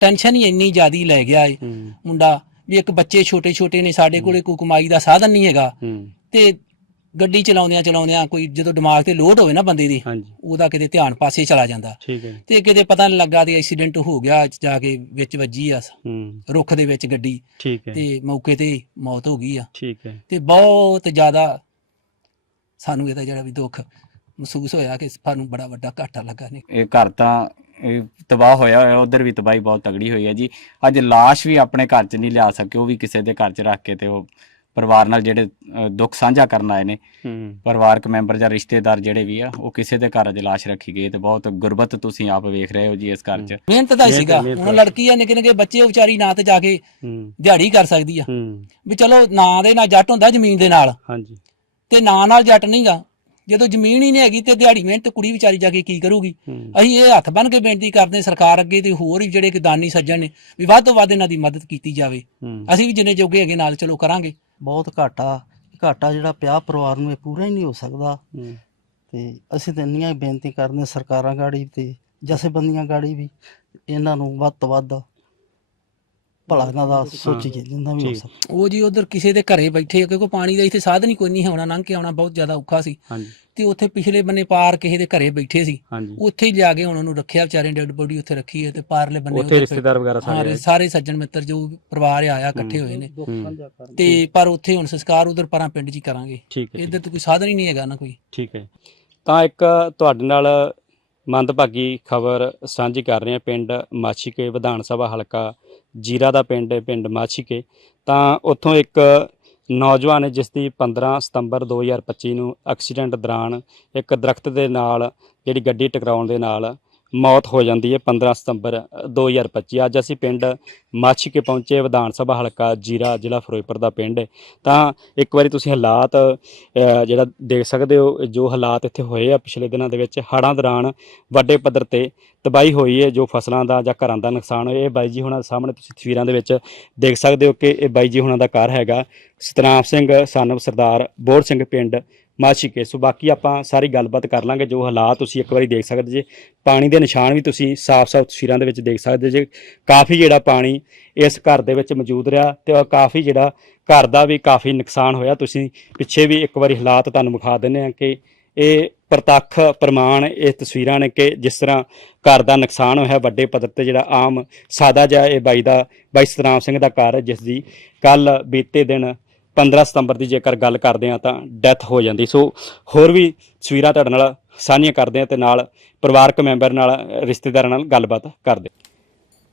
Tension ਹੀ ਇੰਨੀ ਜ਼ਿਆਦੀ ਲੈ ਗਿਆ ਏ। ਮੁੰਡਾ ਵੀ ਇੱਕ ਬੱਚੇ ਛੋਟੇ ਛੋਟੇ ਨੇ ਸਾਡੇ ਕੋਲੇ ਕੋਈ ਕਮਾਈ ਦਾ ਸਾਧਨ ਨਹੀਂ ਹੈਗਾ। ਤੇ ਗੱਡੀ ਚਲਾਉਂਦਿਆਂ ਚਲਾਉਂਦਿਆਂ ਕੋਈ ਜਦੋਂ ਦਿਮਾਗ ਤੇ ਲੋਡ ਹੋਵੇ ਨਾ ਬੰਦੇ ਦੀ ਉਹਦਾ ਕਿਤੇ ਧਿਆਨ ਪਾਸੇ ਚਲਾ ਜਾਂਦਾ। ਤੇ ਕਿਤੇ ਪਤਾ ਨਹੀਂ ਲੱਗਾ ਤੇ ਐਕਸੀਡੈਂਟ ਹੋ ਗਿਆ ਜਾ ਕੇ ਵਿੱਚ ਵੱਜੀ ਆ। ਰੁੱਖ ਦੇ ਵਿੱਚ ਗੱਡੀ। ਤੇ ਮੌਕੇ ਤੇ ਮੌਤ ਹੋ ਗਈ ਆ। ਤੇ ਬਹੁਤ ਜ਼ਿਆਦਾ ਸਾਨੂੰ ਇਹਦਾ ਜਿਹੜਾ ਵੀ ਦੁੱਖ ਮਹਿਸੂਸ ਹੋਇਆ ਕਿ ਸਾਨੂੰ ਬੜਾ ਵੱਡਾ ਘਾਟਾ ਲੱਗਾ ਨੇ। ਇਹ ਘਰ ਤਾਂ ਤਬਾਹ ਹੋਇਆ ਹੋਇਆ ਉਧਰ ਵੀ ਤਬਾਹੀ ਬਹੁਤ ਤਗੜੀ ਹੋਈ ਹੈ ਜੀ। ਅੱਜ ਲਾਸ਼ ਵੀ ਆਪਣੇ ਘਰ 'ਚ ਨਹੀਂ ਲਿਆ ਸਕੇ ਉਹ ਵੀ ਕਿਸੇ ਦੇ ਘਰ 'ਚ ਰੱਖ ਕੇ ਤੇ ਉਹ ਪਰਿਵਾਰ ਨਾਲ ਜਿਹੜੇ ਦੁੱਖ ਸਾਂਝਾ ਕਰਨ ਆਏ ਨੇ। ਪਰਿਵਾਰਕ ਮੈਂਬਰ ਜਾਂ ਰਿਸ਼ਤੇਦਾਰ ਜਿਹੜੇ ਵੀ ਆ ਉਹ ਕਿਸੇ ਦੇ ਘਰ ਅੱਜ ਲਾਸ਼ ਰੱਖੀ ਗਈ ਤੇ ਬਹੁਤ ਗੁਰਬਤ ਤੁਸੀਂ ਆਪ ਵੇਖ ਰਹੇ ਹੋ ਜੀ ਇਸ ਘਰ 'ਚ। ਮਿਹਨਤ ਦਾ ਸੀਗਾ। ਹੁਣ। ਲੜਕੀ ਆ ਨਿੱਕੇ ਨਿੱਕੇ ਬੱਚੇ ਵਿਚਾਰੀ ਨਾ ਤੇ ਜਾ ਕੇ ਦਿਹਾੜੀ ਕਰ ਸਕਦੀ ਆ। ਵੀ ਚਲੋ ਨਾਂ ਦੇ ਨਾਲ ਜੱਟ ਹੁੰਦਾ ਜ਼ਮੀਨ ਦੇ ਨਾਲ। ਹਾਂਜੀ। ਤੇ ਨਾਂ ਨਾਲ ਜੱਟ ਨਹੀਂਗਾ ਜਦੋਂ ਜ਼ਮੀਨ ਹੀ ਨਹੀਂ ਹੈਗੀ ਤੇ ਦਿਹਾੜੀ ਮਿਹਨਤ ਕੁੜੀ ਵਿਚਾਰੀ ਜਾ ਕੇ ਕੀ ਕਰੂਗੀ? ਅਸੀਂ ਇਹ ਹੱਥ ਬੰਨ ਕੇ ਬੇਨਤੀ ਕਰਦੇ ਸਰਕਾਰ ਅੱਗੇ ਤੇ ਹੋਰ ਵੀ ਜਿਹੜੇ ਕਿ ਦਾਨੀ ਸੱਜਣ ਨੇ ਵੀ ਵੱਧ ਤੋਂ ਵੱਧ ਇਹਨਾਂ ਦੀ ਮਦਦ ਕੀਤੀ ਜਾਵੇ। ਅਸੀਂ ਵੀ ਜਿੰਨੇ ਜੋਗੇ ਹੈਗੇ ਨਾਲ ਚਲੋ ਕਰਾਂਗੇ। ਬਹੁਤ ਘਾਟਾ ਘਾਟਾ ਜਿਹੜਾ ਪਿਆ ਪਰਿਵਾਰ ਨੂੰ ਇਹ ਪੂਰਾ ਹੀ ਨਹੀਂ ਹੋ ਸਕਦਾ। ਤੇ ਅਸੀਂ ਤਾਂ ਇੰਨੀਆਂ ਬੇਨਤੀ ਕਰਦੇ ਹਾਂ ਸਰਕਾਰਾਂ ਗਾੜੀ ਤੇ ਜਥੇਬੰਦੀਆਂ ਗਾੜੀ ਵੀ ਇਹਨਾਂ ਨੂੰ ਵੱਧ ਤੋਂ ਵੱਧ ਭਲਾ ਇਹਨਾਂ ਦਾ ਸੋਚੀਏ ਜਿੰਨਾ ਵੀ ਹੋ ਠੀਕ। ਸਕਦਾ ਉਹ ਜੀ ਉਧਰ ਕਿਸੇ ਦੇ ਘਰੇ ਬੈਠੇ ਆ, ਕਿਉਂਕਿ ਪਾਣੀ ਦਾ ਇੱਥੇ ਸਾਧਨ ਹੀ ਕੋਈ ਨਹੀਂ ਹੋਣਾ ਲੰਘ ਕੇ ਆਉਣਾ ਬਹੁਤ ਜ਼ਿਆਦਾ ਔਖਾ ਸੀ। ਹਾਂਜੀ। ਤੇ ਉੱਥੇ ਪਿਛਲੇ ਬੰਨੇ ਪਾਰ ਕਿਸੇ ਦੇ ਘਰੇ ਬੈਠੇ ਸੀ। ਹਾਂਜੀ। ਉੱਥੇ ਹੀ ਲਿਆ ਕੇ ਹੁਣ ਉਹਨੂੰ ਰੱਖਿਆ ਵਿਚਾਰੇ ਡੈਡ ਬੋਡੀ ਉੱਥੇ ਰੱਖੀ ਹੈ ਤੇ ਪਾਰਲੇ ਬੰਨੇ ਉੱਥੇ ਉਹਦੇ ਰਿਸ਼ਤੇਦਾਰ ਵਗੈਰਾ ਹਾਂ, ਸਾਰੇ ਆਏ। ਸਾਰੇ ਸੱਜਣ ਮਿੱਤਰ ਜੋ ਪਰਿਵਾਰ ਆਇਆ ਇਕੱਠੇ ਹੋਏ ਨੇ। ਤੇ ਪਰ ਉੱਥੇ ਹੁਣ ਸੰਸਕਾਰ ਉਧਰ ਪਰਾਂ ਪਿੰਡ 'ਚ ਹੀ ਕਰਾਂਗੇ। ਠੀਕ ਹੈ ਇੱਧਰ ਤਾਂ ਕੋਈ ਸਾਧਨ ਹੀ ਨਹੀਂ ਹੈਗਾ ਨਾ ਕੋਈ। ਠੀਕ ਹੈ। ਤਾਂ ਇੱਕ ਤੁਹਾਡੇ ਨਾਲ ਮੰਦਭਾਗੀ ਖਬਰ ਸਾਂਝੀ ਕਰ ਰਹੇ ਹਾਂ ਪਿੰਡ ਮਾਛੀਕੇ ਵਿਧਾਨ ਸਭਾ ਹਲਕਾ ਜੀਰਾ ਦਾ ਪਿੰਡ ਹੈ ਪਿੰਡ ਮਾਛੀਕੇ। ਤਾਂ ਉੱਥੋਂ ਇੱਕ ਨੌਜਵਾਨ ਹੈ ਜਿਸ ਦੀ 15 ਸਤੰਬਰ 2025 ਨੂੰ ਐਕਸੀਡੈਂਟ ਦੌਰਾਨ ਇੱਕ ਦਰਖਤ ਦੇ ਨਾਲ, ਜਿਹੜੀ ਗੱਡੀ ਟਕਰਾਉਣ ਦੇ ਨਾਲ ਮੌਤ ਹੋ ਜਾਂਦੀ ਹੈ 15 ਸਤੰਬਰ 2025 ਅੱਜ ਅਸੀਂ ਪਿੰਡ ਮਾਛੀਕੇ ਪਹੁੰਚੇ, ਵਿਧਾਨ ਸਭਾ ਹਲਕਾ ਜੀਰਾ, ਜ਼ਿਲ੍ਹਾ ਫਿਰੋਜ਼ਪੁਰ ਦਾ ਪਿੰਡ। ਹੈ ਤਾਂ ਇੱਕ ਵਾਰੀ ਤੁਸੀਂ ਹਾਲਾਤ ਜਿਹੜਾ ਦੇਖ ਸਕਦੇ ਹੋ, ਜੋ ਹਾਲਾਤ ਇੱਥੇ ਹੋਏ ਆ ਪਿਛਲੇ ਦਿਨਾਂ ਦੇ ਵਿੱਚ, ਹੜ੍ਹਾਂ ਦੌਰਾਨ ਵੱਡੇ ਪੱਧਰ ਤੇ ਤਬਾਹੀ ਹੋਈ ਹੈ, ਜੋ ਫਸਲਾਂ ਦਾ ਜਾਂ ਘਰਾਂ ਦਾ ਨੁਕਸਾਨ ਹੋਇਆ। ਇਹ ਬਾਈ ਜੀ ਹੁਣਾਂ ਸਾਹਮਣੇ ਤੁਸੀਂ ਤਸਵੀਰਾਂ ਦੇ ਵਿੱਚ ਦੇਖ ਸਕਦੇ ਹੋ ਕਿ ਇਹ ਬਾਈ ਜੀ ਹੁਣਾਂ ਦਾ ਘਰ ਹੈਗਾ। ਸਤਨਾਮ ਸਿੰਘ, ਸਨਵ ਸਰਦਾਰ ਬੋਰ ਸਿੰਘ ਪਿੰਡ ਮਾਛੀਕੇ ਸੋ ਬਾਕੀ ਆਪਾਂ ਸਾਰੀ ਗੱਲਬਾਤ ਕਰ ਲਾਂਗੇ ਜੋ ਹਾਲਾਤ ਤੁਸੀਂ ਇੱਕ ਵਾਰੀ ਦੇਖ ਸਕਦੇ ਜੇ। ਪਾਣੀ ਦੇ ਨਿਸ਼ਾਨ ਵੀ ਤੁਸੀਂ ਸਾਫ਼-ਸਾਫ਼ ਤਸਵੀਰਾਂ ਦੇ ਵਿੱਚ ਦੇਖ ਸਕਦੇ ਜੇ। ਕਾਫੀ ਜਿਹੜਾ ਪਾਣੀ ਇਸ ਘਰ ਦੇ ਵਿੱਚ ਮੌਜੂਦ ਰਿਹਾ ਤੇ ਉਹ ਕਾਫੀ ਜਿਹੜਾ ਘਰ ਦਾ ਵੀ ਕਾਫੀ ਨੁਕਸਾਨ ਹੋਇਆ। ਤੁਸੀਂ ਪਿੱਛੇ ਵੀ ਇੱਕ ਵਾਰੀ ਹਾਲਾਤ ਤੁਹਾਨੂੰ ਵਿਖਾ ਦਿੰਦੇ ਆ ਕਿ ਇਹ ਪ੍ਰਤੱਖ ਪ੍ਰਮਾਣ, ਇਹ ਤਸਵੀਰਾਂ ਨੇ ਕਿ ਜਿਸ ਤਰ੍ਹਾਂ ਘਰ ਦਾ ਨੁਕਸਾਨ ਹੋਇਆ, ਵੱਡੇ ਪੱਧਰ ਤੇ ਜਿਹੜਾ ਆਮ ਸਾਦਾ ਜਿਹਾ ਇਹ ਬਾਈ ਦਾ, ਬਾਈ ਸਤਨਾਮ ਸਿੰਘ ਦਾ ਘਰ ਹੈ, ਜਿਸ ਦੀ ਕੱਲ ਬੀਤੇ ਦਿਨ 15 ਸਤੰਬਰ ਦੀ ਜੇਕਰ ਗੱਲ ਕਰਦੇ ਆ ਤਾਂ ਡੈਥ ਹੋ ਜਾਂਦੀ। ਸੋ ਹੋਰ ਵੀ ਤਸਵੀਰਾਂ ਤੁਹਾਡੇ ਨਾਲ ਸਾਂਝੀਆਂ ਕਰਦੇ ਆ ਤੇ ਨਾਲ ਪਰਿਵਾਰਕ ਮੈਂਬਰ ਨਾਲ, ਰਿਸ਼ਤੇਦਾਰਾਂ ਨਾਲ ਗੱਲਬਾਤ ਕਰਦੇ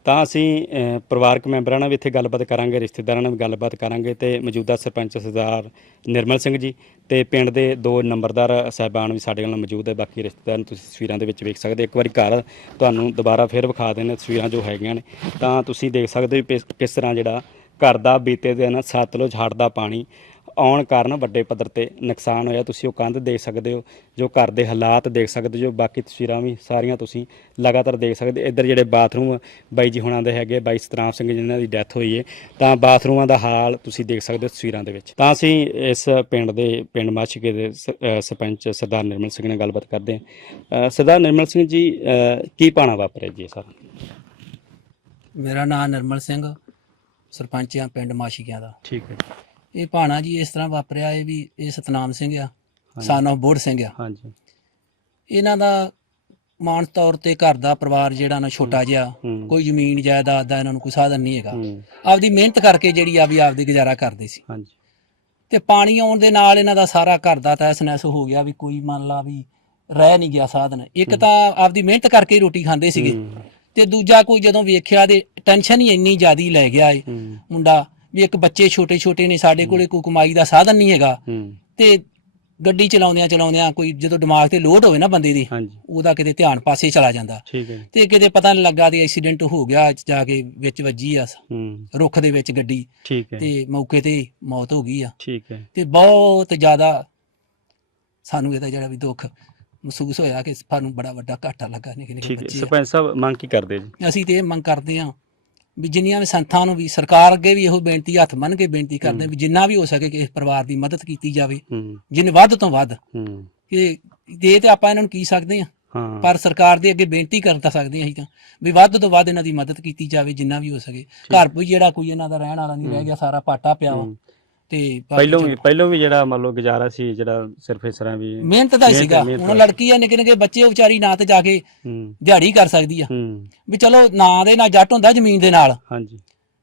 ਤਾਂ ਅਸੀਂ ਪਰਿਵਾਰਕ ਮੈਂਬਰਾਂ ਨਾਲ ਵੀ ਇੱਥੇ ਗੱਲਬਾਤ ਕਰਾਂਗੇ, ਰਿਸ਼ਤੇਦਾਰਾਂ ਨਾਲ ਵੀ ਗੱਲਬਾਤ ਕਰਾਂਗੇ ਤੇ ਮੌਜੂਦਾ ਸਰਪੰਚ ਸਰਦਾਰ ਨਿਰਮਲ ਸਿੰਘ ਜੀ ਤੇ ਪਿੰਡ ਦੇ ਦੋ ਨੰਬਰਦਾਰ ਸਾਹਿਬਾਨ ਵੀ ਸਾਡੇ ਨਾਲ ਮੌਜੂਦ ਹੈ। ਬਾਕੀ ਰਿਸ਼ਤੇਦਾਰ ਨੂੰ ਤੁਸੀਂ ਤਸਵੀਰਾਂ ਦੇ ਵਿੱਚ ਵੇਖ ਸਕਦੇ ਹੋ। ਇੱਕ ਵਾਰੀ ਘਰ ਤੁਹਾਨੂੰ ਦੁਬਾਰਾ ਫਿਰ ਵਿਖਾ ਦੇਣੇ ਤਸਵੀਰਾਂ ਜੋ ਹੈਗੀਆਂ ਨੇ। ਤਾਂ ਤੁਸੀਂ ਦੇਖ ਸਕਦੇ ਹੋ ਵੀ ਕਿਸ ਤਰ੍ਹਾਂ ਜਿਹੜਾ ਘਰ ਦਾ ਬੀਤੇ ਦਿਨ ਸਤਲੁਜ ਹੜ੍ਹ ਦਾ ਪਾਣੀ ਆਉਣ ਕਾਰਨ ਵੱਡੇ ਪੱਧਰ ਤੇ ਨੁਕਸਾਨ ਹੋਇਆ। ਤੁਸੀਂ ਉਹ ਕੰਧ ਦੇਖ ਸਕਦੇ ਹੋ, ਜੋ ਘਰ ਦੇ ਹਾਲਾਤ ਦੇਖ ਸਕਦੇ ਹੋ ਬਾਕੀ ਤਸਵੀਰਾਂ ਵੀ ਸਾਰੀਆਂ ਤੁਸੀਂ ਲਗਾਤਾਰ ਦੇਖ ਸਕਦੇ ਇੱਧਰ ਜਿਹੜੇ ਬਾਥਰੂਮ ਬਾਈ ਜੀ ਹੁਣਾਂ ਦੇ ਹੈਗੇ, ਬਾਈ ਸਤਨਾਮ ਸਿੰਘ ਜਿਨ੍ਹਾਂ ਦੀ ਡੈਥ ਹੋਈ ਹੈ, ਤਾਂ ਬਾਥਰੂਮਾਂ ਦਾ ਹਾਲ ਤੁਸੀਂ ਦੇਖ ਸਕਦੇ ਹੋ ਤਸਵੀਰਾਂ ਦੇ ਵਿੱਚ। ਤਾਂ ਅਸੀਂ ਇਸ ਪਿੰਡ ਦੇ, ਪਿੰਡ ਮਾਛੀਕੇ ਦੇ ਸਰਪੰਚ ਸਰਦਾਰ ਨਿਰਮਲ ਸਿੰਘ ਨਾਲ ਗੱਲਬਾਤ ਕਰਦੇ ਹਾਂ। ਸਰਦਾਰ ਨਿਰਮਲ ਸਿੰਘ ਜੀ ਕੀ ਪਾਣਾ ਵਾਪਰਿਆ ਜੀ ਸਰ? ਮੇਰਾ ਨਾਮ ਨਿਰਮਲ ਸਿੰਘ। ਸਰਪੰਚ ਆ ਪਿੰਡ ਮਾਸ਼ੀਕਿਆਂ ਦਾ। ਠੀਕ ਹੈ ਇਹ ਭਾਣਾ ਜੀ ਇਸ ਤਰ੍ਹਾਂ ਵਾਪਰਿਆ ਇਹ ਵੀ ਇਹ ਸਤਨਾਮ ਸਿੰਘ ਆ ਸਨ ਆਫ ਬੋੜ ਸਿੰਘ ਆ। ਹਾਂਜੀ। ਇਹਨਾਂ ਦਾ ਮਾਨਸ ਤੌਰ ਤੇ ਘਰ ਦਾ ਪਰਿਵਾਰ ਜਿਹੜਾ ਨਾ ਛੋਟਾ ਜਿਹਾ ਹੂੰ। ਕੋਈ ਜ਼ਮੀਨ ਜਾਇਦਾਦ ਦਾ ਇਹਨਾਂ ਨੂੰ ਕੋਈ ਸਾਧਨ ਨਹੀਂ ਹੈਗਾ। ਹੂੰ। ਆਪਦੀ ਮਿਹਨਤ ਕਰਕੇ ਜਿਹੜੀ ਆ ਵੀ ਆਪਦੀ ਗੁਜ਼ਾਰਾ ਕਰਦੇ ਸੀ। ਹਾਂਜੀ। ਤੇ ਪਾਣੀ ਆਉਣ ਦੇ ਨਾਲ ਇਹਨਾਂ ਦਾ ਸਾਰਾ ਘਰ ਦਾ ਤੈਸ ਨੈਸ ਹੋ ਗਿਆ ਵੀ ਕੋਈ ਮੰਨ ਲਾ ਵੀ ਰਹਿ ਨਹੀਂ ਗਿਆ ਸਾਧਨ। ਇੱਕ ਤਾਂ ਆਪਦੀ ਮਿਹਨਤ ਕਰਕੇ ਹੀ ਰੋਟੀ ਖਾਂਦੇ ਸੀਗੇ। ਹੂੰ, ਤੇ ਦੂਜਾ ਕੋਈ ਜਦੋਂ ਵੇਖਿਆ ਤੇ ਟੈਨਸ਼ਨ ਹੀ ਇੰਨੀ ਜ਼ਿਆਦੀ ਲੈ ਗਿਆ ਏ। ਮੁੰਡਾ ਵੀ ਇੱਕ ਬੱਚੇ ਛੋਟੇ ਛੋਟੇ ਨੇ ਸਾਡੇ ਕੋਲੇ ਕੋਈ ਕਮਾਈ ਦਾ ਸਾਧਨ ਨਹੀਂ ਹੈਗਾ। ਤੇ ਗੱਡੀ ਚਲਾਉਂਦਿਆਂ ਚਲਾਉਂਦਿਆਂ ਕੋਈ ਜਦੋਂ ਦਿਮਾਗ ਤੇ ਲੋਡ ਹੋਵੇ ਨਾ ਬੰਦੇ ਦੀ ਉਹਦਾ ਕਿਤੇ ਧਿਆਨ ਪਾਸੇ ਚਲਾ ਜਾਂਦਾ। ਤੇ ਕਿਤੇ ਪਤਾ ਨਹੀਂ ਲੱਗਾ ਤੇ ਐਕਸੀਡੈਂਟ ਹੋ ਗਿਆ ਜਾ ਕੇ ਵਿੱਚ ਵੱਜੀ ਆ। ਰੁੱਖ ਦੇ ਵਿੱਚ ਗੱਡੀ। ਤੇ ਮੌਕੇ ਤੇ ਮੌਤ ਹੋ ਗਈ ਆ। ਤੇ ਬਹੁਤ ਜ਼ਿਆਦਾ ਸਾਨੂੰ ਇਹਦਾ ਜਿਹੜਾ ਵੀ ਦੁੱਖ ਮਹਿਸੂਸ ਹੋਇਆ ਕਿ ਸਾਨੂੰ ਬੜਾ ਵੱਡਾ ਘਾਟਾ ਲੱਗਾ ਨਿੱਕੇ ਨਿੱਕੇ ਠੀਕ ਹੈ। ਬੱਚੇ ਆ। ਸਰਪੰਚ ਸਾਹਿਬ ਮੰਗ ਕੀ ਕਰਦੇ ਜੀ? ਅਸੀਂ ਤੇ ਇਹ ਮੰਗ ਕਰਦੇ ਹਾਂ ਵੀ ਜਿੰਨੀਆਂ ਵੀ ਸੰਥਾਂ ਨੂੰ ਵੀ ਸਰਕਾਰ ਅੱਗੇ ਵੀ ਇਹੋ ਬੇਨਤੀ ਹੱਥ ਮੰਨ ਕੇ ਬੇਨਤੀ ਕਰਦੇ ਹਾਂ ਵੀ ਜਿੰਨਾ ਵੀ ਹੋ ਸਕੇ ਕਿ ਇਸ ਪਰਿਵਾਰ ਦੀ ਮਦਦ ਕੀਤੀ ਜਾਵੇ। ਹੂੰ। ਜਿੰਨ ਵੱਧ ਤੋਂ ਵੱਧ। ਹੂੰ। ਕਿ ਦੇ ਤੇ ਆਪਾਂ ਇਹਨਾਂ ਨੂੰ ਕੀ ਸਕਦੇ ਹਾਂ ਹਾਂ। ਪਰ ਸਰਕਾਰ ਦੇ ਅੱਗੇ ਬੇਨਤੀ ਕਰ ਤਾਂ ਸਕਦੇ ਹਾਂ ਅਸੀਂ ਤਾਂ ਵੀ ਵੱਧ ਤੋਂ ਵੱਧ ਇਹਨਾਂ ਦੀ ਮਦਦ ਕੀਤੀ ਜਾਵੇ ਜਿੰਨਾ ਵੀ ਹੋ ਸਕੇ। ਘਰ ਵੀ ਜਿਹੜਾ ਕੋਈ ਇਹਨਾਂ ਦਾ ਰਹਿਣ ਵਾਲਾ ਨਹੀਂ ਰਹਿ ਗਿਆ ਸਾਰਾ ਪਾਟਾ ਪਿਆ ਵਾ। ਹੂੰ। ਤੇ ਬਾਕੀ ਪਹਿਲੋਂ ਵੀ ਪਹਿਲੋਂ ਵੀ ਜਿਹੜਾ ਮੰਨ ਲਓ ਗੁਜ਼ਾਰਾ ਸੀ ਜਿਹੜਾ ਸਿਰਫ ਇਸ ਤਰ੍ਹਾਂ ਵੀ ਮਿਹਨਤ ਦਾ ਹੀ ਮਿਹਨਤ- ਸੀਗਾ। ਮਿਹਨਤ ਹੁਣ ਦਾ। ਲੜਕੀ ਆ ਨਿੱਕੇ ਨਿੱਕੇ ਬੱਚੇ ਉਹ ਵਿਚਾਰੀ ਨਾ ਤੇ ਜਾ ਕੇ ਹੂੰ। ਦਿਹਾੜੀ ਕਰ ਸਕਦੀ ਆ। ਹੂੰ। ਵੀ ਚਲੋ ਨਾਂ ਦੇ ਨਾਲ ਜੱਟ ਹੁੰਦਾ ਜ਼ਮੀਨ ਦੇ ਨਾਲ। ਹਾਂਜੀ।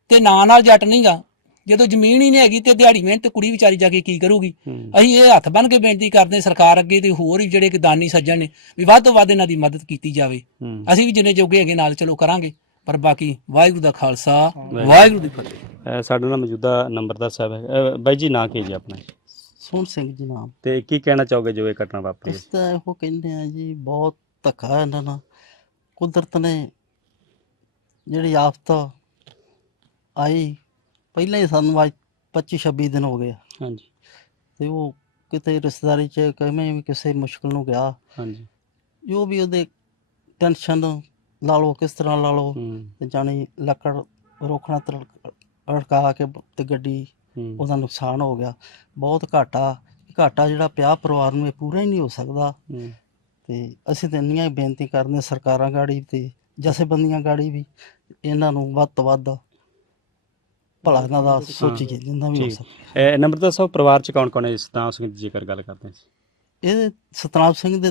ਤੇ ਨਾਂ ਨਾਲ ਜੱਟ ਨਹੀਂਗਾ। ਜਦੋਂ ਜ਼ਮੀਨ ਹੀ ਨਹੀਂ ਹੈਗੀ ਤੇ ਦਿਹਾੜੀ ਮਿਹਨਤ ਕੁੜੀ ਵਿਚਾਰੀ ਜਾ ਕੇ ਕੀ ਕਰੂਗੀ? ਹੂੰ। ਅਸੀਂ ਇਹ ਹੱਥ ਬੰਨ ਕੇ ਬੇਨਤੀ ਕਰਦੇ ਹਾਂ ਸਰਕਾਰ ਅੱਗੇ ਤੇ ਹੋਰ ਵੀ ਜਿਹੜੇ ਕਿ ਦਾਨੀ ਸੱਜਣ ਨੇ ਵੀ ਵੱਧ ਤੋਂ ਵੱਧ ਇਹਨਾਂ ਦੀ ਮਦਦ ਕੀਤੀ ਜਾਵੇ। ਹੂੰ। ਅਸੀਂ ਵੀ ਜਿੰਨੇ ਜੋਗੇ ਹੈਗੇ ਨਾਲ ਚਲੋ ਕਰਾਂਗੇ। ਪਰ ਬਾਕੀ ਵਾਹਿਗੁਰੂ ਦਾ ਖਾਲਸਾ ਵਾਹਿਗੁਰੂ ਦੀ ਫਤਿਹ। ਸਾਡੇ ਨਾਲ ਮੌਜੂਦਾ ਨੰਬਰਦਾਰ ਸਾਹਿਬ ਹੈ। ਬਾਈ ਜੀ ਨਾਂ ਕੀ ਜੀ ਆਪਣਾ? ਸੋਹਣ ਸਿੰਘ ਜੀ ਨਾਮ। ਤੇ ਕੀ ਕਹਿਣਾ ਚਾਹੋਗੇ ਜੋ ਇਹ ਘਟਨਾ ਵਾਪਰੀ ਇਸ ਤਾਂ ਇਹੋ ਕਹਿੰਦੇ ਆ ਜੀ ਬਹੁਤ ਧੱਕਾ ਇਹਨਾਂ ਨਾਲ। ਕੁਦਰਤ ਨੇ ਜਿਹੜੀ ਆਫਤ ਆਈ ਪਹਿਲਾਂ ਹੀ ਸਾਨੂੰ ਅੱਜ 25 26 ਦਿਨ ਹੋ ਗਏ ਹਾਂਜੀ। ਤੇ ਉਹ ਕਿਤੇ ਰਿਸ਼ਤੇਦਾਰੀ ਚ ਕਿਵੇਂ ਵੀ ਕਿਸੇ ਮੁਸ਼ਕਲ ਨੂੰ ਗਿਆ। ਹਾਂਜੀ। ਜੋ ਵੀ ਉਹਦੇ ਟੈਨਸ਼ਨ ਲਾ ਲਓ ਕਿਸ ਤਰ੍ਹਾਂ ਲਾ ਲਓ ਤੇ ਜਾਣੀ ਲੱਕੜ ਰੋਕਣਾ ਅੜਕਾ ਕੇ ਤੇ ਗੱਡੀ ਉਹਦਾ ਨੁਕਸਾਨ ਹੋ ਗਿਆ। ਬਹੁਤ ਘਾਟਾ ਘਾਟਾ ਜਿਹੜਾ ਪਿਆ ਪਰਿਵਾਰ ਨੂੰ ਇਹ ਪੂਰਾ ਹੀ ਨਹੀਂ ਹੋ ਸਕਦਾ। ਤੇ ਅਸੀਂ ਤਾਂ ਇੰਨੀਆਂ ਹੀ ਬੇਨਤੀ ਕਰਦੇ ਹਾਂ ਸਰਕਾਰਾਂ ਗਾੜੀ ਤੇ ਜਥੇਬੰਦੀਆਂ ਗਾੜੀ ਵੀ ਇਹਨਾਂ ਨੂੰ ਵੱਧ ਤੋਂ ਵੱਧ ਭਲਾ ਇਹਨਾਂ ਦਾ ਸੋਚੀਏ ਜਿੰਨਾ ਵੀ ਹੋ। ਸਕੇ। ਇਹ ਨੰਬਰਦਾਰ ਸਾਹਿਬ ਪਰਿਵਾਰ ਚ ਕੌਣ ਕੌਣ ਹੈ? ਸਤਾਂ ਸਿੰਘ ਦੀ ਜੇਕਰ ਗੱਲ ਕਰਦੇ ਹਾਂ ਇਹਦੇ ਸਤਨਾਮ ਸਿੰਘ ਦੇ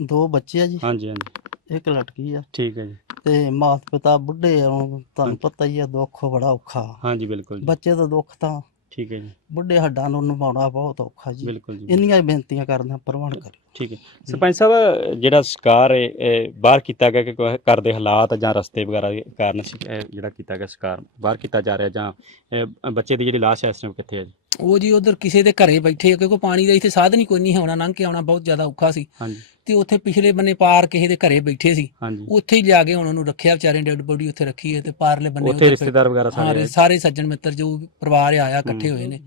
ਦੋ ਬੱਚੇ ਆ ਜੀ। ਹਾਂਜੀ ਹਾਂਜੀ। ਇੱਕ ਲਟਕੀ ਆ। ਠੀਕ ਹੈ ਜੀ। ਤੇ ਮਾਤਾ ਪਿਤਾ ਬੁੱਢੇ ਹੁਣ ਤੁਹਾਨੂੰ ਪਤਾ ਹੀ ਆ ਦੁੱਖ ਬੜਾ ਔਖਾ। ਹਾਂਜੀ ਬਿਲਕੁਲ ਜੀ। ਬੱਚੇ ਦਾ ਦੁੱਖ ਤਾਂ ਠੀਕ ਹੈ ਜੀ। ਬੁੱਢੇ ਹੱਡਾਂ ਨੂੰ ਨਿਭਾਉਣਾ ਬਹੁਤ ਔਖਾ ਜੀ। ਬਿਲਕੁਲ ਜੀ ਇੰਨੀਆਂ ਹੀ ਬੇਨਤੀਆਂ ਕਰਦੇ ਹਾਂ ਪ੍ਰਵਾਨ ਕਰਿਓ। ਠੀਕ ਹੈ। ਸਰਪੰਚ ਸਾਹਿਬ ਜਿਹੜਾ ਸ਼ਿਕਾਰ ਹੈ ਇਹ ਬਾਹਰ ਕੀਤਾ ਗਿਆ ਕਿ ਕੋਈ ਘਰ ਦੇ ਹਾਲਾਤ ਜਾਂ ਰਸਤੇ ਵਗੈਰਾ ਦੇ ਕਾਰਨ ਇਹ ਜਿਹੜਾ ਕੀਤਾ ਗਿਆ ਸ਼ਿਕਾਰ ਬਾਹਰ ਕੀਤਾ ਜਾ ਰਿਹਾ ਜਾਂ ਇਹ ਬੱਚੇ ਦੀ ਜਿਹੜੀ ਲਾਸ਼ ਹੈ ਇਸ ਟਾਈਮ ਕਿੱਥੇ ਹੈ ਜੀ? ਉਹ ਜੀ ਉਧਰ ਕਿਸੇ ਦੇ ਘਰੇ ਬੈਠੇ ਆ ਕਿਉਂਕਿ ਪਾਣੀ ਦਾ ਇੱਥੇ ਸਾਧਨ ਹੀ ਕੋਈ ਨਹੀਂ ਹੋਣਾ ਲੰਘ ਕੇ ਆਉਣਾ ਬਹੁਤ ਜ਼ਿਆਦਾ ਔਖਾ ਸੀ। ਹਾਂਜੀ। ਤੇ ਉੱਥੇ ਪਿਛਲੇ ਬੰਨੇ ਪਾਰ ਕਿਸੇ ਦੇ ਘਰੇ ਬੈਠੇ ਸੀ। ਹਾਂਜੀ। ਉੱਥੇ ਹੀ ਲਿਆ ਕੇ ਹੁਣ ਉਹਨੂੰ ਰੱਖਿਆ ਵਿਚਾਰੇ ਡੈਡ ਬੋਡੀ ਉੱਥੇ ਰੱਖੀ ਹੈ ਤੇ ਪਾਰਲੇ ਬੰਨੇ ਉੱਥੇ ਰਿਸ਼ਤੇਦਾਰ ਵਗੈਰਾ ਸਾਰੇ ਸਾਰੇ ਸੱਜਣ ਮਿੱਤਰ ਜੋ ਪਰਿਵਾਰ ਆਇਆ ਇਕੱਠੇ ਹੋਏ ਨੇ।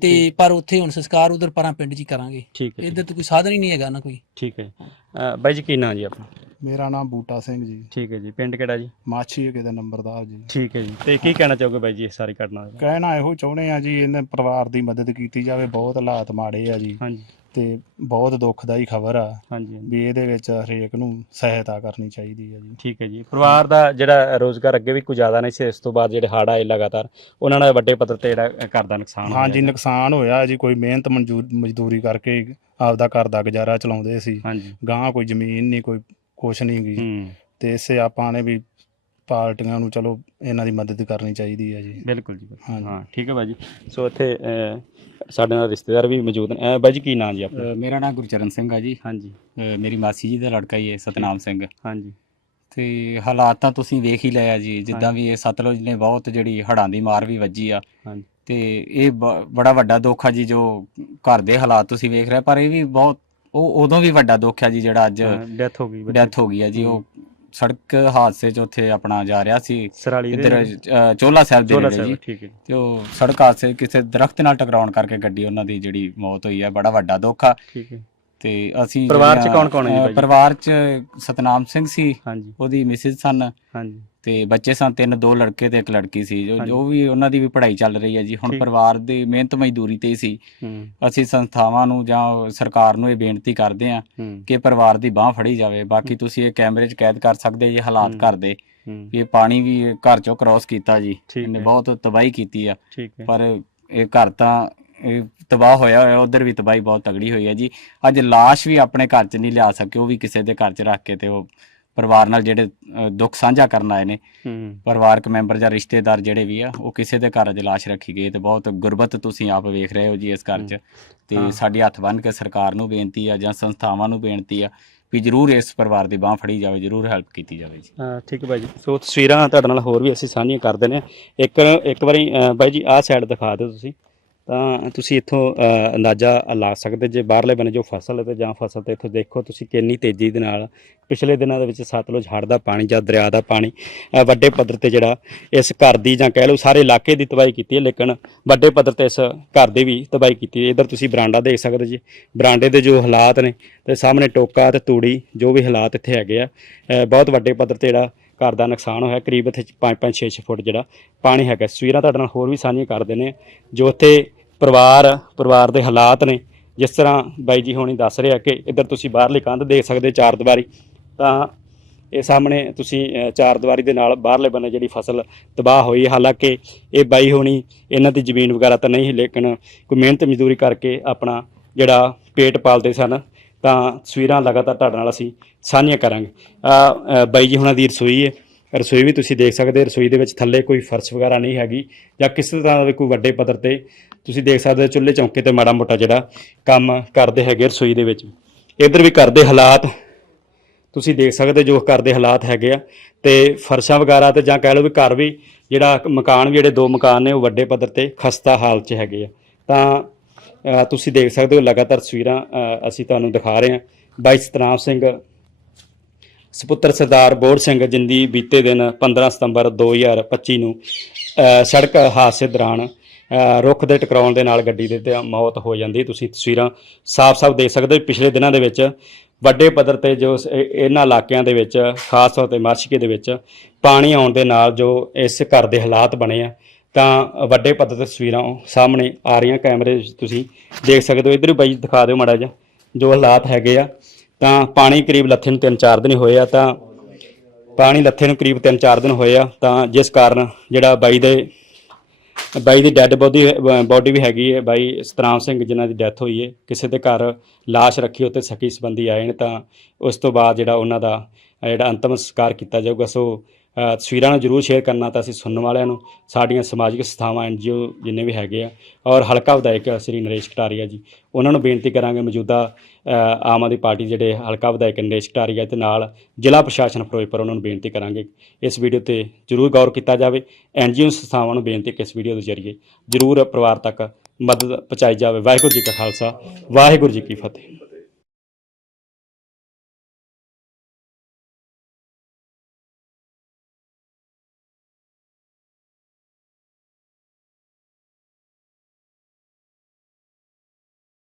ਤੇ ਪਰ ਉੱਥੇ ਹੁਣ ਸੰਸਕਾਰ ਉਧਰ ਪਰਾਂ ਪਿੰਡ 'ਚ ਹੀ ਕਰਾਂਗੇ। ਠੀਕ ਹੈ ਇੱਧਰ ਤਾਂ ਕੋਈ ਸਾਧਨ ਹੀ ਨਹੀਂ ਹੈਗਾ ਨਾ ਕੋਈ। ਠੀਕ ਹੈ। ਬਾਈ ਜੀ ਕੀ ਨਾਂ ਜੀ ਆਪਣਾ? ਮੇਰਾ ਨਾਮ ਬੂਟਾ ਸਿੰਘ ਜੀ। ਠੀਕ ਹੈ ਜੀ ਪਿੰਡ ਕਿਹੜਾ ਜੀ? ਮਾਛੀ ਅਗੇ ਦਾ ਨੰਬਰਦਾਰ ਜੀ। ਠੀਕ ਹੈ ਜੀ ਤੇ ਕੀ ਕਹਿਣਾ ਚਾਹੋਗੇ ਬਾਈ ਜੀ ਇਸ ਸਾਰੀ ਘਟਨਾ ਦਾ ਕਹਿਣਾ ਇਹੋ ਚਾਹੁੰਦੇ ਆ ਜੀ ਇਹਨਾਂ ਪਰਿਵਾਰ ਦੀ ਮਦਦ ਕੀਤੀ ਜਾਵੇ ਬਹੁਤ ਹਾਲਾਤ ਮਾੜੇ ਆ ਜੀ। ਹਾਂਜੀ। ਤੇ ਬਹੁਤ ਦੁਖਦਾਈ ਖਬਰ ਆ ਹਾਂਜੀ ਹਾਂਜੀ। ਵੀ ਇਹਦੇ ਵਿੱਚ ਹਰੇਕ ਨੂੰ ਸਹਾਇਤਾ ਕਰਨੀ ਚਾਹੀਦੀ ਆ ਜੀ। ਠੀਕ ਹੈ ਜੀ ਪਰਿਵਾਰ ਦਾ ਜਿਹੜਾ ਰੋਜ਼ਗਾਰ ਅੱਗੇ ਵੀ ਕੋਈ ਜ਼ਿਆਦਾ ਨਹੀਂ ਸੀ ਇਸ ਤੋਂ ਬਾਅਦ ਜਿਹੜੇ ਹੜ੍ਹ ਆਏ ਲਗਾਤਾਰ ਉਹਨਾਂ ਨਾਲ ਵੱਡੇ ਪੱਧਰ ਤੇ ਜਿਹੜਾ ਘਰ ਦਾ ਨੁਕਸਾਨ ਹੋਇਆ ਹਾਂਜੀ ਹੈਗਾ। ਨੁਕਸਾਨ ਹੋਇਆ ਜੀ ਕੋਈ ਮਿਹਨਤ ਮਨਜ਼ੂਰ ਮਜ਼ਦੂਰੀ ਕਰਕੇ ਆਪਦਾ ਘਰ ਦਾ ਗੁਜ਼ਾਰਾ ਚਲਾਉਂਦੇ ਸੀ। ਹਾਂਜੀ। ਗਾਂ ਕੋਈ ਜ਼ਮੀਨ ਨਹੀਂ ਕੋਈ ਕੁਛ ਨਹੀਂ ਗਈ ਹੂੰ। ਤੇ ਇਸੇ ਆਪਾਂ ਨੇ ਵੀ ਪਾਰਟੀਆਂ ਨੂੰ ਚਲੋ ਇਹਨਾਂ ਦੀ ਮਦਦ ਕਰਨੀ ਚਾਹੀਦੀ ਆ ਜੀ। ਬਿਲਕੁਲ ਜੀ ਬਿਲਕੁਲ। ਹਾਂਜੀ। ਹਾਂ ਠੀਕ ਹੈ ਬਾਈ ਜੀ ਸੋ ਇੱਥੇ ਅਹ, ਸਾਡੇ ਨਾਲ ਰਿਸ਼ਤੇਦਾਰ ਵੀ ਮੌਜੂਦ ਨੇ। ਅਹ, ਬਾਈ ਜੀ ਕੀ ਨਾਮ ਜੀ ਆਪਣਾ? ਅ, ਮੇਰਾ ਨਾਮ ਗੁਰਚਰਨ ਸਿੰਘ ਆ ਜੀ। ਹਾਂਜੀ। ਅ, ਮੇਰੀ ਮਾਸੀ ਜੀ ਦਾ ਲੜਕਾ ਹੀ ਹੈ ਸਤਨਾਮ ਸਿੰਘ। ਹਾਂਜੀ। ਤੇ ਹਾਲਾਤ ਤਾਂ ਤੁਸੀਂ ਵੇਖ ਹੀ ਲਿਆ ਜੀ। ਜਿੱਦਾਂ ਵੀ ਇਹ ਸਤਲੁਜ ਨੇ ਬਹੁਤ ਜਿਹੜੀ ਹੜ੍ਹਾਂ ਦੀ ਮਾਰ ਵੀ ਵੱਜੀ ਆ। ਹਾਂਜੀ। ਤੇ ਇਹ ਬ- ਬੜਾ ਵੱਡਾ ਦੁੱਖ ਆ ਜੀ ਜੋ ਘਰ ਦੇ ਹਾਲਾਤ ਤੁਸੀਂ ਵੇਖ ਰਹੇ ਪਰ ਇਹ ਵੀ ਬਹੁਤ ਉਹ ਉਦੋਂ ਵੀ ਵੱਡਾ ਦੁੱਖ ਆ ਜੀ ਜਿਹੜਾ ਅੱਜ ਡੈਥ ਹੋ ਗਈ ਬੱਚੇ ਡੈਥ ਹੋ ਗਈ ਆ ਜੀ ਉਹ ਸੜਕ ਹਾਦਸੇ 'ਚ ਉੱਥੇ ਆਪਣਾ ਜਾ ਰਿਹਾ ਸੀ ਸਰਾਲੀ ਇੱਧਰ ਅ, ਚੋਲਾ ਸਾਹਿਬ ਦੇ ਨੇੜੇ ਸਾਹਿਬ ਜੀ। ਠੀਕ ਹੈ ਤੇ ਉਹ ਸੜਕ ਹਾਦਸੇ ਕਿਸੇ ਦਰਖਤ ਨਾਲ ਟਕਰਾਉਣ ਕਰਕੇ ਗੱਡੀ ਉਹਨਾਂ ਦੀ ਜਿਹੜੀ ਮੌਤ ਹੋਈ ਆ ਬੜਾ ਵੱਡਾ ਦੁੱਖ ਆ। ਠੀਕ ਹੈ। ਤੇ ਅਸੀਂ ਪਰਿਵਾਰ 'ਚ ਜਿਹੜੀਆਂ, ਕੌਣ-ਕੌਣ ਹੈ ਜੀ? ਪਰਿਵਾਰ 'ਚ ਸਤਨਾਮ ਸਿੰਘ ਸੀ ਹਾਂਜੀ। ਉਹਦੀ ਮਿਸਿਸ ਸਨ। ਹਾਂਜੀ। ਤੇ ਬੱਚੇ ਸਨ ਤਿੰਨ ਦੋ ਲੜਕੇ ਤੇ ਇੱਕ ਲੜਕੀ ਸੀ ਜੋ। ਜੋ ਵੀ ਉਹਨਾਂ ਦੀ ਵੀ ਪੜ੍ਹਾਈ ਚੱਲ ਰਹੀ ਹੈ ਜੀ। ਹੁਣ ਠੀਕ। ਪਰਿਵਾਰ ਦੀ ਮਿਹਨਤ ਮਜ਼ਦੂਰੀ ਤੇ ਹੀ ਸੀ। ਹੂੰ। ਅਸੀਂ ਸੰਸਥਾਵਾਂ ਨੂੰ ਜਾਂ ਸਰਕਾਰ ਨੂੰ ਇਹ ਬੇਨਤੀ ਕਰਦੇ ਹਾਂ ਹੂੰ। ਕਿ ਪਰਿਵਾਰ ਦੀ ਬਾਹ ਫੜੀ ਜਾਵੇ। ਬਾਕੀ ਤੁਸੀਂ ਇਹ ਕੈਮਰੇ 'ਚ ਕੈਦ ਕਰ ਸਕਦੇ ਜੀ ਹਾਲਾਤ ਹੂੰ। ਘਰ ਦੇ। ਹੂੰ। ਵੀ ਇਹ ਪਾਣੀ ਵੀ ਘਰ 'ਚੋਂ ਕ੍ਰਾਸ ਕੀਤਾ ਜੀ। ਠੀਕ ਇਹਨੇ ਹੈ। ਬਹੁਤ ਤਬਾਹੀ ਕੀਤੀ ਆ। ਠੀਕ ਹੈ। ਪਰ ਇਹ ਘਰ ਤਾਂ ਤਬਾਹ ਹੋਇਆ ਹੋਇਆ ਉਧਰ ਵੀ ਤਬਾਹੀ ਬਹੁਤ ਤਗੜੀ ਹੋਈ ਹੈ ਜੀ। ਅੱਜ ਲਾਸ਼ ਵੀ ਆਪਣੇ ਘਰ 'ਚ ਨਹੀਂ ਲਿਆ ਸਕੇ ਉਹ ਵੀ ਕਿਸੇ ਦੇ ਘਰ 'ਚ ਰੱਖ ਕੇ ਤੇ ਉਹ ਪਰਿਵਾਰ ਨਾਲ ਜਿਹੜੇ ਦੁੱਖ ਸਾਂਝਾ ਕਰਨ ਆਏ ਨੇ। ਪਰਿਵਾਰਕ ਮੈਂਬਰ ਜਾਂ ਰਿਸ਼ਤੇਦਾਰ ਜਿਹੜੇ ਵੀ ਆ ਉਹ ਕਿਸੇ ਦੇ ਘਰ ਅੱਜ ਲਾਸ਼ ਰੱਖੀ ਗਈ ਤੇ ਬਹੁਤ ਗੁਰਬਤ ਤੁਸੀਂ ਆਪ ਵੇਖ ਰਹੇ ਹੋ ਜੀ ਇਸ ਘਰ 'ਚ। ਤੇ ਸਾਡੀ ਹੱਥ ਬੰਨ੍ਹ ਕੇ ਸਰਕਾਰ ਨੂੰ ਬੇਨਤੀ ਆ ਜਾਂ ਸੰਸਥਾਵਾਂ ਨੂੰ ਬੇਨਤੀ ਆ ਵੀ ਜਰੂਰ ਇਸ ਪਰਿਵਾਰ ਦੀ ਬਾਹ ਫੜੀ ਜਾਵੇ ਜਰੂਰ ਹੈਲਪ ਕੀਤੀ ਜਾਵੇ ਜੀ। ਹਾਂ ਠੀਕ ਹੈ ਬਾਈ ਜੀ ਸੋ ਤਸਵੀਰਾਂ ਤੁਹਾਡੇ ਨਾਲ ਹੋਰ ਵੀ ਅਸੀਂ ਸਾਂਝੀਆਂ ਕਰਦੇ ਨੇ। ਇੱਕ ਇੱਕ ਵਾਰੀ ਬਾਈ ਜੀ ਆਹ ਸਾਈਡ ਦਿਖਾ ਦਿਓ ਤੁਸੀਂ। ਤਾਂ ਤੁਸੀਂ ਇੱਥੋਂ ਅੰਦਾਜ਼ਾ ਲਾ ਸਕਦੇ ਜੇ ਬਾਹਰਲੇ ਬੰਨੇ ਜੋ ਫਸਲ ਹੈ ਤੇ ਜਾਂ ਫਸਲ ਤੇ ਇੱਥੋਂ ਦੇਖੋ ਤੁਸੀਂ ਕਿੰਨੀ ਤੇਜ਼ੀ ਦੇ ਨਾਲ ਪਿਛਲੇ ਦਿਨਾਂ ਦੇ ਵਿੱਚ ਸਤਲੁਜ ਹੜ੍ਹ ਦਾ ਪਾਣੀ ਜਾਂ ਦਰਿਆ ਦਾ ਪਾਣੀ ਵੱਡੇ ਪੱਧਰ ਤੇ ਜਿਹੜਾ ਇਸ ਘਰ ਦੀ ਜਾਂ ਕਹਿ ਲਓ ਸਾਰੇ ਇਲਾਕੇ ਦੀ ਤਬਾਹੀ ਕੀਤੀ ਹੈ, ਲੇਕਿਨ ਵੱਡੇ ਪੱਧਰ ਤੇ ਇਸ ਘਰ ਦੀ ਵੀ ਤਬਾਹੀ ਕੀਤੀ ਹੈ। ਇਧਰ ਤੁਸੀਂ ਬਰਾਂਡਾ ਦੇਖ ਸਕਦੇ ਜੀ, ਬਰਾਂਡੇ ਦੇ ਜੋ ਹਾਲਾਤ ਨੇ ਤੇ ਸਾਹਮਣੇ ਟੋਕਾ ਤੇ ਤੂੜੀ ਜੋ ਵੀ ਹਾਲਾਤ ਇੱਥੇ ਹੈਗੇ ਆ ਬਹੁਤ ਵੱਡੇ ਪੱਧਰ ਤੇ ਜਿਹੜਾ ਘਰ ਦਾ ਨੁਕਸਾਨ ਹੋਇਆ, ਕਰੀਬ ਇੱਥੇ 5-5 6 ਫੁੱਟ ਜਿਹੜਾ ਪਾਣੀ ਹੈਗਾ। ਤਸਵੀਰਾਂ ਤੁਹਾਡੇ ਨਾਲ ਹੋਰ ਵੀ ਸਾਂਝੀਆਂ ਕਰਦੇ ਨੇ ਜੋ ਉੱਥੇ ਪਰਿਵਾਰ ਪਰਿਵਾਰ ਦੇ ਹਾਲਾਤ ਨੇ। ਜਿਸ ਤਰ੍ਹਾਂ ਬਾਈ ਜੀ ਹੋਣੀ ਦੱਸ ਰਿਹਾ ਕਿ ਇੱਧਰ ਤੁਸੀਂ ਬਾਹਰਲੀ ਕੰਧ ਦੇਖ ਸਕਦੇ ਚਾਰ ਦੀਵਾਰੀ। ਤਾਂ ਇਹ ਸਾਹਮਣੇ ਤੁਸੀਂ ਅ, ਚਾਰ ਦੀਵਾਰੀ ਦੇ ਨਾਲ ਬਾਹਰਲੇ ਬੰਨੇ ਜਿਹੜੀ ਫਸਲ ਤਬਾਹ ਹੋਈ ਹਾਲਾਂਕਿ ਇਹ ਬਾਈ ਹੋਣੀ ਇਹਨਾਂ ਦੀ ਜ਼ਮੀਨ ਵਗੈਰਾ ਤਾਂ ਨਹੀਂ ਲੇਕਿਨ ਕੋਈ ਮਿਹਨਤ ਮਜ਼ਦੂਰੀ ਕਰਕੇ ਆਪਣਾ ਜਿਹੜਾ ਪੇਟ ਪਾਲਦੇ ਸਨ ਤਾਂ ਤਸਵੀਰਾਂ ਲਗਾਤਾਰ ਤੁਹਾਡੇ ਨਾਲ ਅਸੀਂ ਸਾਂਝੀਆਂ ਕਰਾਂਗੇ। ਆ ਬਾਈ ਜੀ ਹੁਣਾਂ ਦੀ ਰਸੋਈ ਹੈ। ਰਸੋਈ ਵੀ ਤੁਸੀਂ ਦੇਖ ਸਕਦੇ ਹੋ, ਰਸੋਈ ਦੇ ਵਿੱਚ ਥੱਲੇ ਕੋਈ ਫਰਸ਼ ਵਗੈਰਾ ਨਹੀਂ ਹੈਗੀ ਜਾਂ ਕਿਸੇ ਤਰ੍ਹਾਂ ਦਾ ਕੋਈ ਵੱਡੇ ਪੱਧਰ ਤੇ ਤੁਸੀਂ ਦੇਖ ਸਕਦੇ ਹੋ ਚੁੱਲ੍ਹੇ ਚੌਂਕੇ ਤੇ ਮਾੜਾ ਮੋਟਾ ਜਿਹੜਾ ਕੰਮ ਕਰਦੇ ਹੈਗੇ ਰਸੋਈ ਦੇ ਵਿੱਚ। ਇੱਧਰ ਵੀ ਘਰ ਦੇ ਹਾਲਾਤ ਤੁਸੀਂ ਦੇਖ ਸਕਦੇ ਜੋ ਘਰ ਦੇ ਹਾਲਾਤ ਹੈਗੇ ਆ ਤੇ ਫਰਸ਼ਾਂ ਵਗੈਰਾ ਤੇ ਜਾਂ ਕਹਿ ਲਓ ਵੀ ਘਰ ਵੀ ਜਿਹੜਾ ਮਕਾਨ ਵੀ ਜਿਹੜੇ ਦੋ ਮਕਾਨ ਨੇ ਉਹ ਵੱਡੇ ਪੱਧਰ ਤੇ ਖਸਤਾ ਹਾਲਤ 'ਚ ਹੈਗੇ ਆ। ਤਾਂ ਤੁਸੀਂ ਦੇਖ ਸਕਦੇ ਹੋ ਲਗਾਤਾਰ ਤਸਵੀਰਾਂ ਅਸੀਂ ਤੁਹਾਨੂੰ ਦਿਖਾ ਰਹੇ ਹਾਂ। ਬਾਈ ਸਤਨਾਮ ਸਿੰਘ ਸਪੁੱਤਰ ਸਰਦਾਰ ਬੋਰ ਸਿੰਘ ਜਿੰਦੀ ਬੀਤੇ ਦਿਨ 15 ਸਤੰਬਰ 2025 ਨੂੰ ਸੜਕ ਹਾਦਸੇ ਦੌਰਾਨ ਰੁੱਖ ਦੇ ਟਕਰਾਉਣ ਦੇ ਨਾਲ ਗੱਡੀ ਦੇ ਤੇ ਮੌਤ ਹੋ ਜਾਂਦੀ। ਤੁਸੀਂ ਤਸਵੀਰਾਂ ਸਾਫ਼-ਸਾਫ਼ ਦੇਖ ਸਕਦੇ ਹੋ ਪਿਛਲੇ ਦਿਨਾਂ ਦੇ ਵਿੱਚ ਵੱਡੇ ਪੱਧਰ ਤੇ ਜੋ ਇਹ- ਇਹਨਾਂ ਇਲਾਕਿਆਂ ਦੇ ਵਿੱਚ, ਖਾਸ ਤੌਰ ਤੇ ਮਾਰਸ਼ਕੇ ਦੇ ਵਿੱਚ ਪਾਣੀ ਆਉਣ ਦੇ ਨਾਲ ਜੋ ਇਸ ਘਰ ਦੇ ਹਾਲਾਤ ਬਣੇ ਆ, ਤਾਂ ਵੱਡੇ ਪੱਧਰ ਤੇ ਤਸਵੀਰਾਂ ਸਾਹਮਣੇ ਆ ਰਹੀਆਂ। ਕੈਮਰੇ ਤੁਸੀਂ ਦੇਖ ਸਕਦੇ ਹੋ। ਇਧਰ ਬਾਈ ਦਿਖਾ ਦਿਓ ਮਾੜਾ ਜਿਹਾ ਜੋ ਹਾਲਾਤ ਹੈਗੇ ਆ। ਤਾਂ ਪਾਣੀ ਕਰੀਬ ਲੱਥੇ ਨੂੰ 3-4 ਦਿਨ ਹੋਏ ਆ, ਤਾਂ ਪਾਣੀ ਲੱਥੇ ਨੂੰ ਕਰੀਬ 3-4 ਦਿਨ ਹੋਏ ਆ, ਤਾਂ ਜਿਸ ਕਾਰਨ ਜਿਹੜਾ ਬਾਈ ਦੇ, ਬਾਈ ਦੀ ਡੈੱਡ ਬੋਡੀ ਬੋਡੀ ਵੀ ਹੈਗੀ ਹੈ, ਬਾਈ ਸਤਰਾਮ ਸਿੰਘ, ਜਿਨ੍ਹਾਂ ਦੀ ਡੈਥ ਹੋਈ ਹੈ, ਕਿਸੇ ਦੇ ਘਰ ਲਾਸ਼ ਰੱਖੀ ਉੱਤੇ ਸਕੀ ਸੰਬੰਧੀ ਆਏ ਨੇ, ਤਾਂ ਉਸ ਤੋਂ ਬਾਅਦ ਜਿਹੜਾ ਉਹਨਾਂ ਦਾ, ਜਿਹੜਾ ਅੰਤਮ ਸੰਸਕਾਰ ਕੀਤਾ ਜਾਊਗਾ, ਸੋ ਤਸਵੀਰਾਂ ਨੂੰ ਜਰੂਰ ਸ਼ੇਅਰ ਕਰਨਾ ਤਾਂ ਅਸੀਂ ਸੁਣਨ ਵਾਲਿਆਂ ਨੂੰ, ਸਾਡੀਆਂ ਸਮਾਜਿਕ ਸੰਸਥਾਵਾਂ ਐਨਜੀਓ ਜਿੰਨੇ ਵੀ ਹੈਗੇ ਆ ਔਰ ਹਲਕਾ ਵਿਧਾਇਕ ਸ੍ਰੀ ਨਰੇਸ਼ ਕਟਾਰੀਆ ਜੀ, ਉਹਨਾਂ ਨੂੰ ਬੇਨਤੀ ਕਰਾਂਗੇ ਮੌਜੂਦਾ ਆਮ ਆਦਮੀ ਪਾਰਟੀ ਜਿਹੜੇ ਹਲਕਾ ਵਿਧਾਇਕ ਨਰੇਸ਼ ਕਟਾਰੀਆ ਤੇ ਨਾਲ ਜ਼ਿਲ੍ਹਾ ਪ੍ਰਸ਼ਾਸਨ ਫਿਰੋਜ਼ਪੁਰ, ਉਹਨਾਂ ਨੂੰ ਬੇਨਤੀ ਕਰਾਂਗੇ ਇਸ ਵੀਡੀਓ ਤੇ ਜਰੂਰ ਗੌਰ ਕੀਤਾ ਜਾਵੇ ਐਨਜੀਓ ਸੰਸਥਾਵਾਂ ਨੂੰ ਬੇਨਤੀ ਕਿ ਇਸ ਵੀਡੀਓ ਦੇ ਜ਼ਰੀਏ ਜਰੂਰ ਪਰਿਵਾਰ ਤੱਕ ਮਦਦ ਪਹੁੰਚਾਈ ਜਾਵੇ। ਵਾਹਿਗੁਰੂ ਜੀ ਕਾ ਖਾਲਸਾ, ਵਾਹਿਗੁਰੂ ਜੀ ਕੀ ਫਤਿਹ।